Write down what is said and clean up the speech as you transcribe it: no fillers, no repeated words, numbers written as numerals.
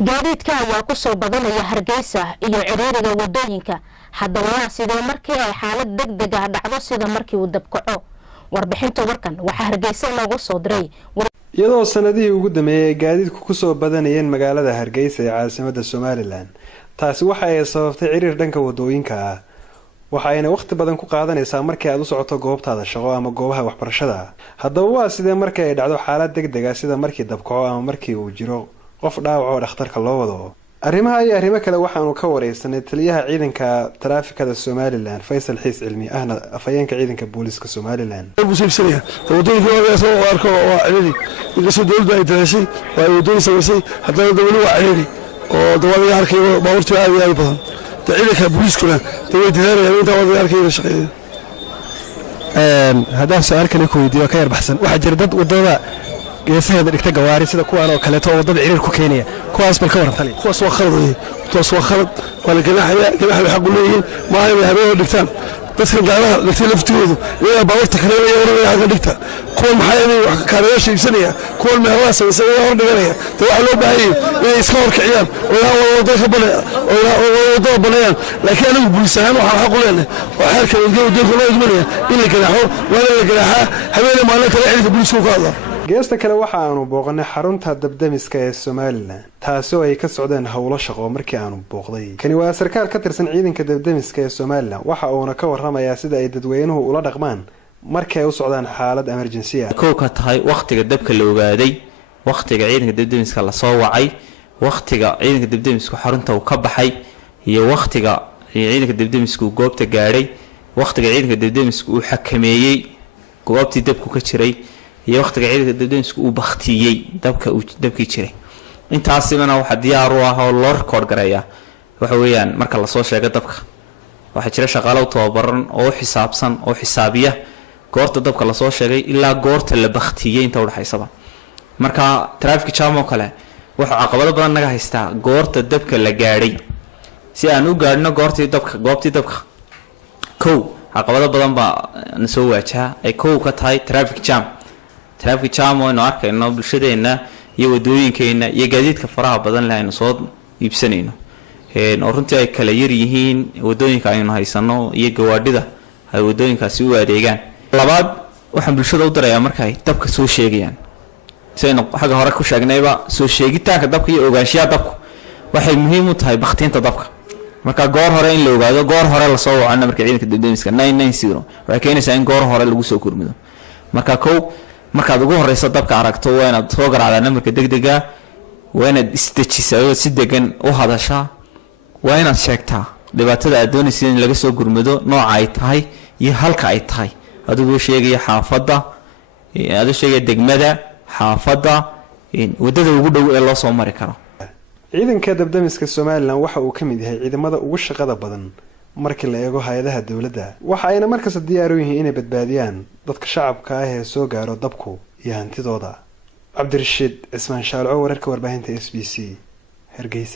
gaadiidka ayaa ku soo badanaya Hargeysa iyo ciriiriga wadooyinka haddana sidoo markii ay xaalad degdeg ah dhacdo sida markii uu dabkaco warbixinta warkan waxa Hargeysa loogu soo diray iyadoo sanadihii ugu dambeeyay gaadiidku ku soo badanayeen magaalada Hargeysa ee caasimadda Soomaaliland taasi waxa ay sababtay ciriir dhanka wadooyinka ah waxayna waqti badan ku qaadanaysaa markii aad u socoto goobtaada shaqo ama goobaha waxbarashada haddaba waa sidee markii ay dhacdo xaalad degdeg ah sida markii dabkaco ama markii uu jiro qof dhaawac oo dhakhtarka loo wado arrimaha iyo arrimo kale waxaanu ka wareysanay taliyaha ciidanka taraafikada Soomaaliland Faysal Xiis Cilmi ahna afayeenka ciidanka booliska Soomaaliland busibsanaya wadooyinka waa soo arko waa ciriiri inkastoo dawladdu ay taashay waa wadooyin samaysay haddana dawladdu waa ciriiri oo dawladda arkay baabuurta aad iyo aad badan ciidanka booliskuna dawladda diyaariyay inta wada arkay shaqeeyo haddaan su'aal kale ku weydiiyo ka yar baxsan waxa jira dad wadada geesaheeda dhigta gawaari sida kuwaan oo kale oo wadada ciriir ku keenaya kuwaas bal ka waran tali kuwaas waa khalad wala ganaxaya xaq u leeyihiin ma ay habeen oo dhigtaan dadka gaaraha dadka laftoodu iyo baabuurta kale iyo waxa dhigta kuwa maxay wax ka kaarayaasha iibsanaya kuwa meelaha sameysay hor dhiganaya waxa loo baahay inay iska horkiciyaan oo wadada banaya oo wadada banayaan laakiin anigu bulshada waxa xaq u leenahay waxa xalka wadada loo idmanaya in la ganaxo wala la ganaxa habeen maalin kale ciidanka booliska ku hadla geesta kale waxa aanu booqnay xarunta dabdamiska ee Soomaaliland taasoo ay ka socdeen hawlo shaqo markii aanu booqday kani waa sarkaal ka tirsan ciidanka dabdamiska ee Soomaaliland waxa uu ka warramayaa sida ay dadweynuhu ula dhaqmaan markay u socdaan xaalad emergency ah ka tahay waqtiga dabka la ogaaday waqtiga ciidanka dabdamiska la soo wacay waqtiga ciidanka dabdamiska xarunta uu ka baxay iyo waqtiga ciidanka dabdamiska goobta gaaray waqtiga ciidanka dabdamiska uu xakameeyay goobtii dabku ka jiray iyo waqtiga ciidanka dabdamiska uu baktiyay dabkii jiray intaasina waxa diyaar u ah oo loo record gareeyaa waxa weeyaan marka la soo sheego dabka waxa jira shaqaale tababaran oo xisaabsan oo xisaabiya goorta dabka la soo sheegay ilaa goorta la baktiyay inta u dhaxaysaba marka traffic jam oo kale waxa caqabado badan naga haystaa goorta dabka la gaaray si aan u gaarno goobtii dabka caqabado badan baa na soo waajaha ay ka tahay traffic jam oo arkayno bulshadeena iyo wadooyinkeena iyo gaadiidka faraha badan leh aynu soo iibsanayno oo runtii ay kala yar yihiin wadooyinka aynu haysano iyo gawaadhida ay wadooyinkaasi u adeegaan labaad waxaan bulshada u darayaa markay dabka soo sheegayaan sayno xaga hore ku sheegnayba soo sheegitaanka dabka iyo ogaanshiyaha dabka waxay muhiim u tahay bakhtiinta dabka marka goor hore in la ogaado goor hore la soo wacana marka ciidanka dabdamiska 990 waxay keenaysaa in goor hore lagu soo kurmido markaad ugu horeyso dabka aragto waa inaad soo garaacdaa nambarka degdega waa inaad isdejisaa si degan u hadashaa waa inaad sheegtaa dhibaatada aad doonaysid in laga soo gurmado nooca ay tahay iyo halka ay tahay adigoo sheegaya xaafadda adigoo sheegaya degmada xaafadda wadada ugu dhow ee loo soo mari karo ciidanka dabdamiska Soomaaliland waxa uu kamid yahay ciidamada ugu shaqada badan markii la eego hay'adaha dawladda waxa ayna markaas diyaar u yihiin inay badbaadiyaan dadka shacabka ah ee soo gaaro dabku iyo hantidooda Cabdirashiid Ismaan Shaalco wararka warbaahinta SBC Hargeysa